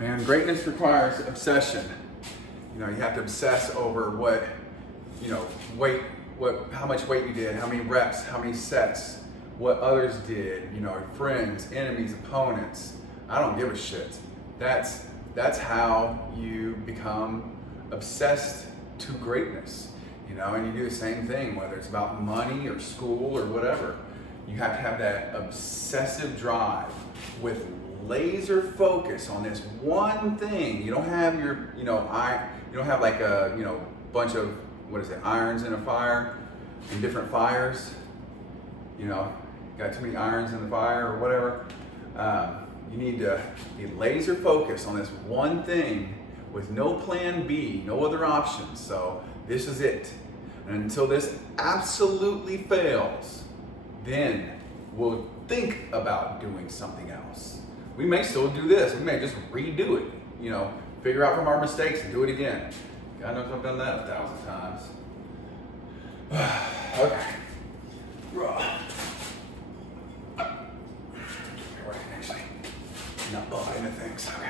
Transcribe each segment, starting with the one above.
Man, greatness requires obsession. You know, you have to obsess over what, you know, how much weight you did, how many reps, how many sets, what others did, you know, friends, enemies, opponents. I don't give a shit. That's how you become obsessed to greatness, you know, and you do the same thing, whether it's about money or school or whatever. You have to have that obsessive drive with laser focus on this one thing. You don't have your, you don't have like a, bunch of, irons in a fire, in different fires. You know, got too many irons in the fire or whatever. You need to be laser focused on this one thing with no plan B, no other options. So this is it. And until this absolutely fails, then we'll think about doing something else. We may still do this. We may just redo it. You know, figure out from our mistakes and do it again. God knows I've done that 1,000 times. Okay. Actually, not bump into things. Okay.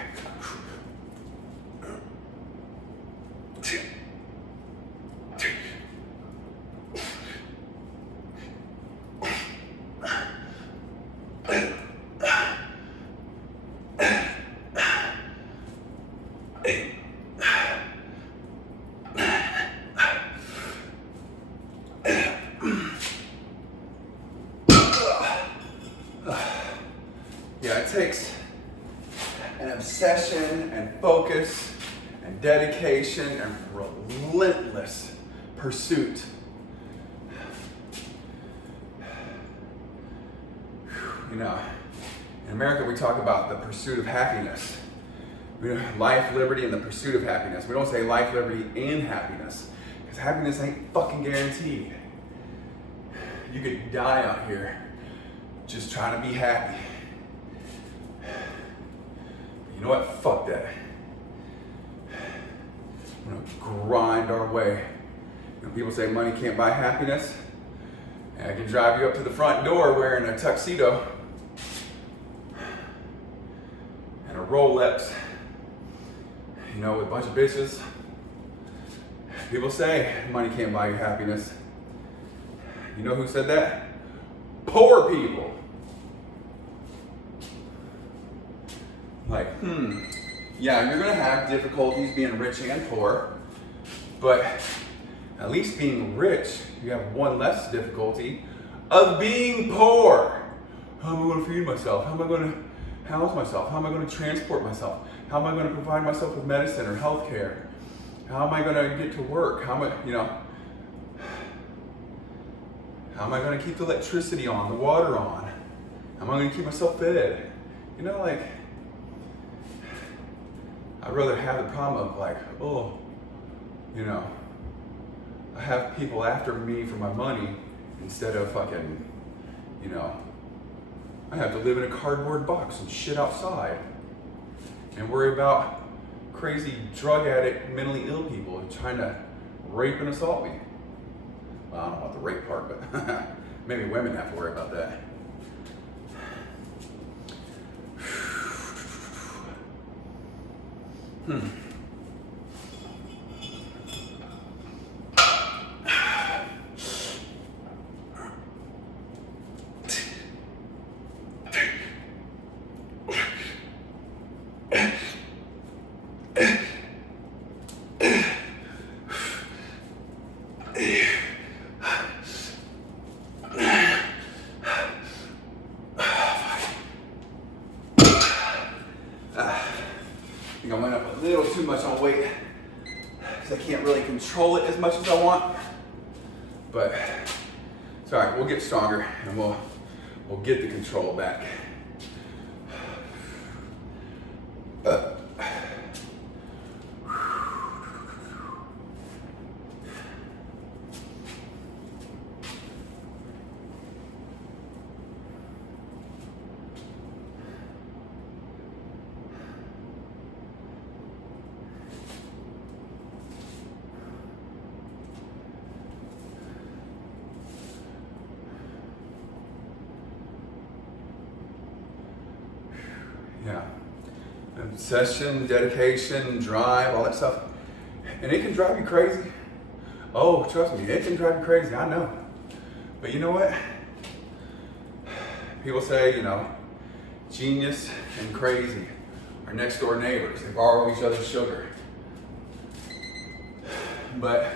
Yeah, it takes an obsession and focus and dedication and relentless pursuit. You know, in America we talk about the pursuit of happiness. Life, liberty, and the pursuit of happiness. We don't say life, liberty, and happiness, because happiness ain't fucking guaranteed. You could die out here just trying to be happy. You know what? Fuck that. We're gonna grind our way. You know, people say money can't buy happiness. And I can drive you up to the front door wearing a tuxedo and a Rolex, you know, with a bunch of bitches. People say money can't buy you happiness. You know who said that? Poor people. Like, yeah, you're gonna have difficulties being rich and poor, but at least being rich, you have one less difficulty of being poor. How am I gonna feed myself? How am I gonna house myself? How am I gonna transport myself? How am I gonna provide myself with medicine or health care? How am I gonna get to work? How am I gonna keep the electricity on, the water on? How am I gonna keep myself fed? You know, like, I'd rather have the problem of like, I have people after me for my money instead of fucking, I have to live in a cardboard box and shit outside and worry about crazy drug addict, mentally ill people trying to rape and assault me. Well, I don't know about the rape part, but maybe women have to worry about that. I went up a little too much on weight because I can't really control it as much as I want. But it's all right, we'll get stronger and we'll get the control back. obsession, dedication, drive, all that stuff. And it can drive you crazy. Oh, trust me, it can drive you crazy, I know. But you know what? People say, you know, genius and crazy are next door neighbors. They borrow each other's sugar. But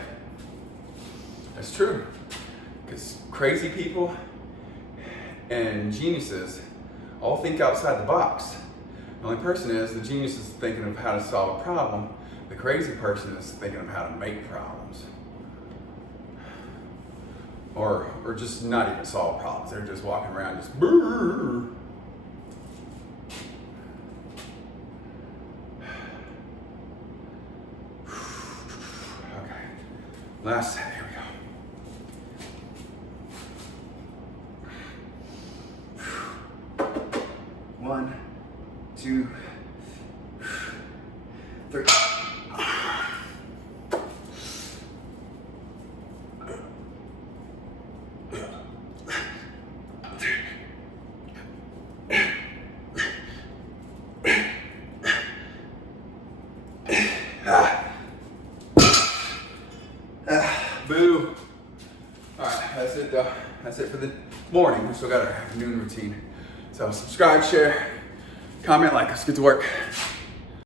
that's true. Because crazy people and geniuses all think outside the box. The only person is, the genius is thinking of how to solve a problem. The crazy person is thinking of how to make problems. Or just not even solve problems. They're just walking around just brrr. Okay. Last set, here we go. 1, 2, 3. Boo. All right, that's it though. That's it for the morning. We still got our afternoon routine. So subscribe, share, comment, like. Let's get to work.